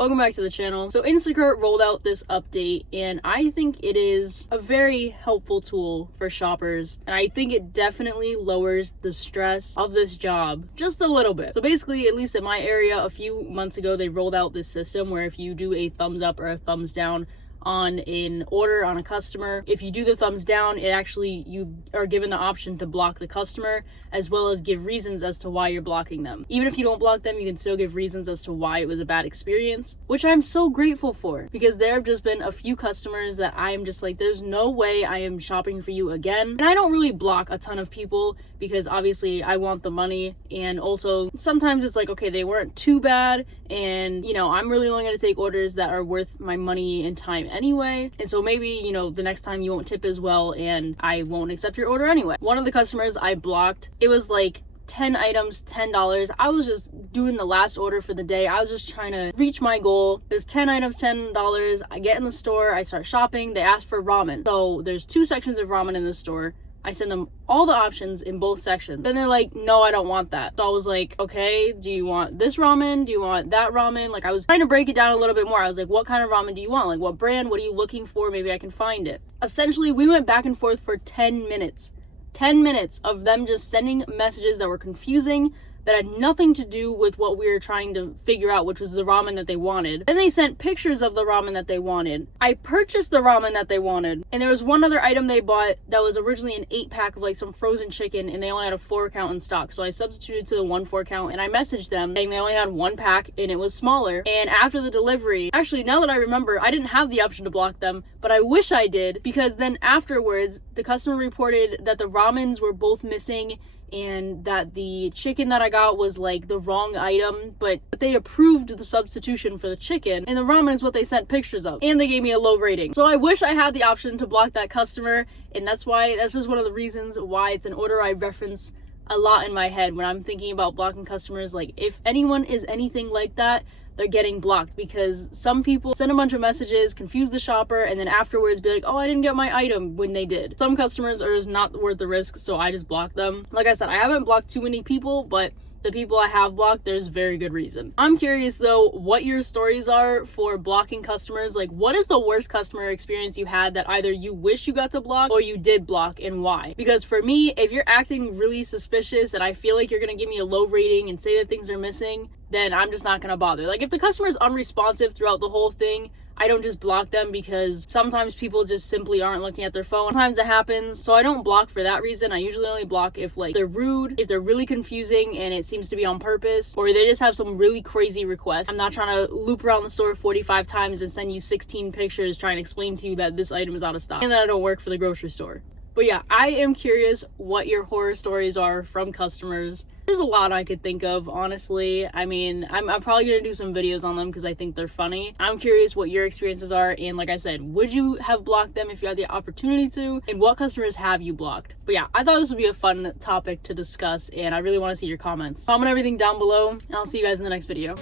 Welcome back to the channel. So Instacart rolled out this update and I think it is a very helpful tool for shoppers, and I think it definitely lowers the stress of this job just a little bit. So basically, at least in my area, a few months ago they rolled out this system where if you do a thumbs up or a thumbs down on an order on a customer, if you do the thumbs down, it actually, you are given the option to block the customer as well as give reasons as to why you're blocking them. Even if you don't block them, you can still give reasons as to why it was a bad experience, which I'm so grateful for, because there have just been a few customers that I'm just like, there's no way I am shopping for you again. And I don't really block a ton of people because obviously I want the money, and also sometimes it's like, okay, they weren't too bad, and you know, I'm really only going to take orders that are worth my money and time anyway, and so maybe, you know, the next time you won't tip as well and I won't accept your order anyway. One of the customers I blocked, it was like 10 items, $10. I was just doing the last order for the day. I was just trying to reach my goal. There's 10 items, $10. I get in the store, I start shopping. They ask for ramen. So there's 2 sections of ramen in the store. I send them all the options in both sections. Then they're like, no, I don't want that. So I was like, okay, do you want this ramen? Do you want that ramen? Like, I was trying to break it down a little bit more. I was like, what kind of ramen do you want? Like, what brand? What are you looking for? Maybe I can find it. Essentially, we went back and forth for 10 minutes. 10 minutes of them just sending messages that were confusing, that had nothing to do with what we were trying to figure out, which was the ramen that they wanted. Then they sent pictures of the ramen that they wanted. I purchased the ramen that they wanted. And there was one other item they bought that was originally an 8-pack of like some frozen chicken, and they only had a 4 count in stock. So I substituted to the 1 4 count, and I messaged them saying they only had 1 pack and it was smaller. And after the delivery, actually, now that I remember, I didn't have the option to block them, but I wish I did, because then afterwards, the customer reported that the ramens were both missing and that the chicken that I got was like the wrong item, but they approved the substitution for the chicken, and the ramen is what they sent pictures of, and they gave me a low rating. So I wish I had the option to block that customer, and that's just one of the reasons why it's an order I reference a lot in my head when I'm thinking about blocking customers. Like, if anyone is anything like that, they're getting blocked, because some people send a bunch of messages, confuse the shopper, and then afterwards be like, oh, I didn't get my item, when they did. Some customers are just not worth the risk, so I just block them. Like I said, I haven't blocked too many people, but the people I have blocked, there's very good reason. I'm curious though, what your stories are for blocking customers. Like, what is the worst customer experience you had that either you wish you got to block or you did block, and why? Because for me, if you're acting really suspicious and I feel like you're gonna give me a low rating and say that things are missing, then I'm just not gonna bother. Like, if the customer is unresponsive throughout the whole thing, I don't just block them, because sometimes people just simply aren't looking at their phone. Sometimes it happens, so I don't block for that reason. I usually only block if like they're rude, if they're really confusing and it seems to be on purpose, or they just have some really crazy request. I'm not trying to loop around the store 45 times and send you 16 pictures trying to explain to you that this item is out of stock and that I don't work for the grocery store. But yeah, I am curious what your horror stories are from customers. There's a lot I could think of, honestly. I mean, I'm probably gonna do some videos on them because I think they're funny. I'm curious what your experiences are, and like I said, would you have blocked them if you had the opportunity to? And what customers have you blocked? But yeah, I thought this would be a fun topic to discuss, and I really want to see your comments. Comment everything down below, and I'll see you guys in the next video.